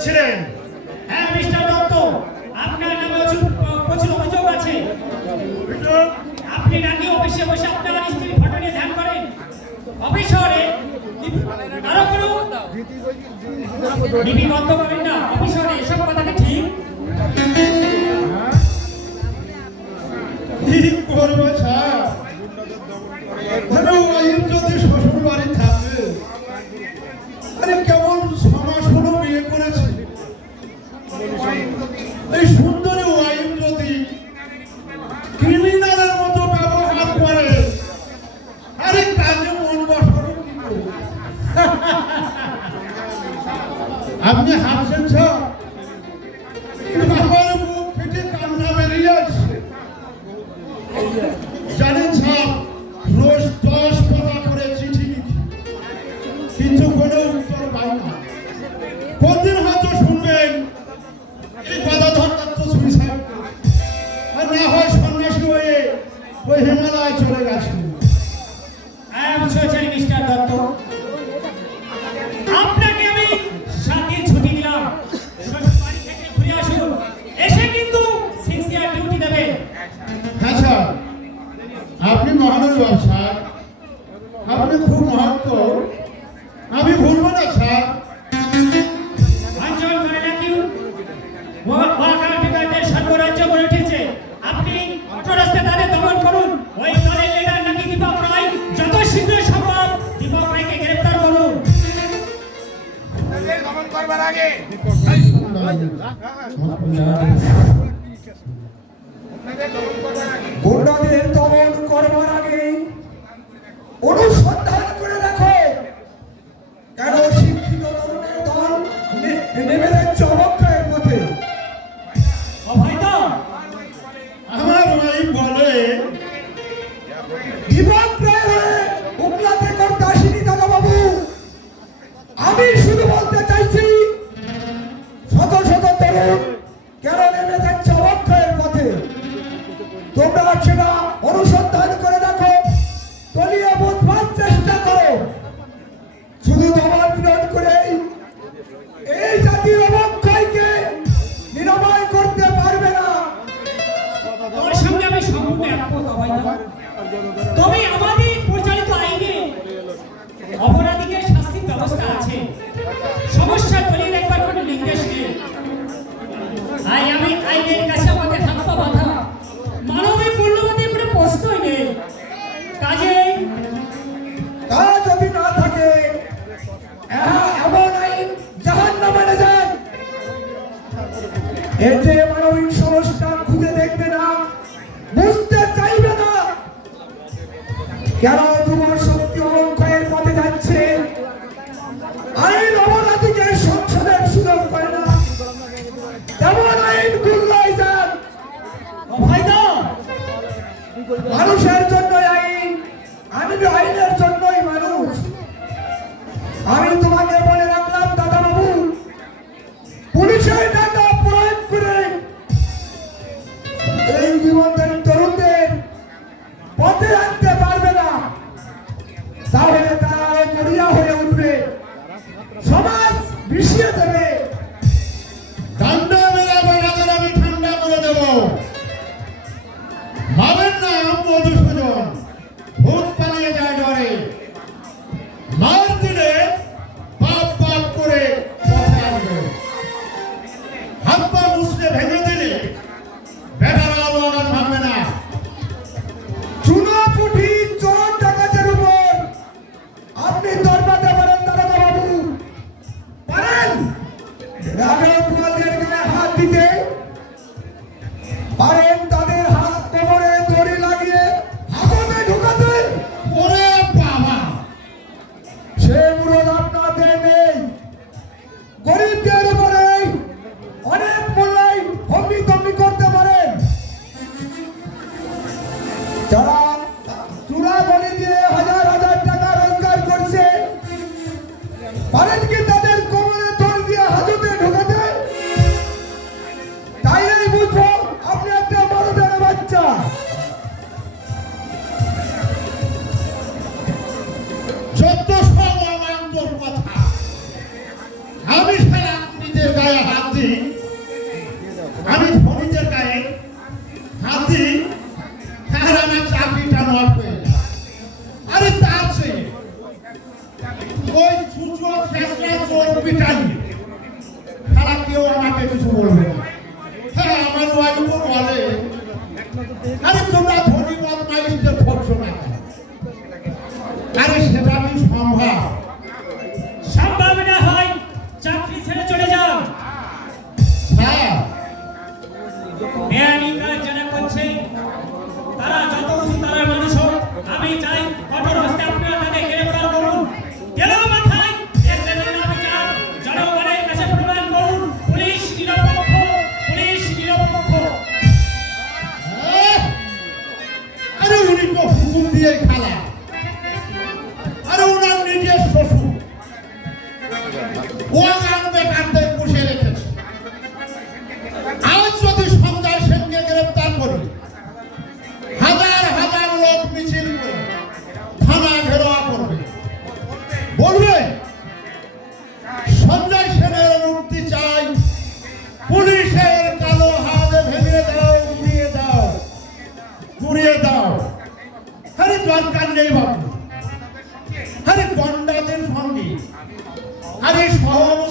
বলছিলেন? হ্যাঁ মিস্টার দত্ত, আপনার নামে প্রচুর অভিযোগ আছে। আপনি নাকি অফিসে বসে আপনার স্ত্রীর ফটো নিয়ে ধ্যান করেন। অফিসরে আরো কোনো ডিবি বন্ধ করেন না। অফিসরে এসব কথা কি ঠিক? কি করবো স্যার? যদি শ্বশুর বাড়ি থাকবে, আরে কেমন সমাজ হলো বিয়ে করেছে, এই সুন্দরী ওয়াইফ যদি ক্রিমিনালের মতো ব্যবহার করে, আরে কাজে মন বসানো কি করে? আপনি হাসছেন স্যার, আমার মুখ ফেটে কান্না বেরিয়ে আসছে। জানেন স্যার, রোজ 10 পাতা করে চিঠি লিখি, কিন্তু কোনো উত্তর পাই না। কোনদিন হয়তো শুনবেন এই গদাধর দত্ত সুইসাইড করেছে, আর না হয় সন্ন্যাসী হয়ে ওই হিমালয় চলে গেছে। I am sorry mister Dutta, আপনাকে আমি 7 দিন ছুটি দিলাম। শ্বশুর বাড়ি থেকে ঘুরে আসুন, এসে কিন্তু সিনসিয়ার ডিউটি দেবেন। হ্যাঁ স্যার, আপনি মহানুভব স্যার, আপনি খুব মহত্ব, আমি ভুলবো না স্যার। অঞ্চল করে নাকি ওয়াকার বিকারদের সর্বরাজ্য গড়ে উঠেছে। আপনি অটরাস্তে তাদের দমন করুন। ওই দলের লিডার নাকি দীপক রায়, যত শীঘ্র সম্ভব দীপক রায়কে গ্রেফতার করুন। দমন করবার আগে গুন্ডাদের দমন করবার আগে অনুসন্ধান করে দেখো কেন শিক্ষিত তরুণের দল নেমে চমৎকারের পথে। অভয়দা, আমার ওয়াইফ বলে দীপক রায় হয়ে উকলাতে করতে আসিনি দাদা বাবু। আমি শুধু বলতে চাইছি শত শত তরুণ কেন নেমে যাচ্ছে অবক্ষয়ের পথে। তোমরা সেটা অনুসন্ধান করে দেখো, তলিয়ে বুঝবার চেষ্টা করো। শুধু দমন বিরোধ করে এই জাতির অবক্ষয়কে নিরাময় করতে পারবে না। তোমার সঙ্গে আমি সম্পূর্ণ একমত অভয়দা। তবে আমাদের পরিচালিত আইনে অপরাধীদের শাস্তির ব্যবস্থা আছে। সমস্যা তলিয়ে দেখবার কোনো নির্দেশ নেই। আমি আইনের কাছে আমাদের হাত পা বাঁধা, মানবিক মূল্যবোধের কোনো প্রশ্নই নেই। কাজেই তা যদি না থাকে এমন আইন জাহান্নামে নিয়ে যান। এতে মানবিক সমস্যা খুঁজে দেখবে না, বুঝতে চাইবে না কেন তোমার শক্তি অবক্ষয়ের পথে যাচ্ছে। আইন অপরাধীকে সংসদের সুযোগ করে না, তেমন আইন গুল্লাই যান। অভয়দা, মানুষের জন্য আইন, আমি আইনের জন্যই মানুষ। আমি তোমাকে বলে রাখলাম দাদা বাবু, পুলিশের টাকা প্রয়োগ করে এই জীবনদারী তরুণদের পথে আনতে পারবে না। তাহলে তারা আরো মরিয়া হয়ে উঠবে, সমাজ বিষিয়ে দেবে। ঠান্ডা মেলাবে রাজার আমি ঠান্ডা করে দেব। ভাবেন না মধুসূদন ভূত পালিয়ে যায় ডরে, মার দিলে পাপ পাপ করে পথে আসবে। হাত পা মুছলে ভেঙে দিলে বেটার আলো আর ভাববে না। চুনাপুটি চোর ডাকাতের উপর আপনি দরবাতে পারেন দাদা বাবু, পারেন রাগাপুয়াদের গায়ে হাত দিতে, পারেন তাদের হাত কোমরে দড়ি লাগিয়ে হাতে ঢোকাতে। ওরে বাবা, সে মুরদ আপনাদের নেই। গরিবদের উপরে অনেক মূল্যায় হম্বি তম্বি করতে পারেন। যারা চূড়া গলি দিয়ে হাজার হাজার টাকা রোজগার করছে, পারেন কি তাদের কোমরে দড়ি দিয়ে হাজতে ঢোকাতে? আর এই সহানুভূতি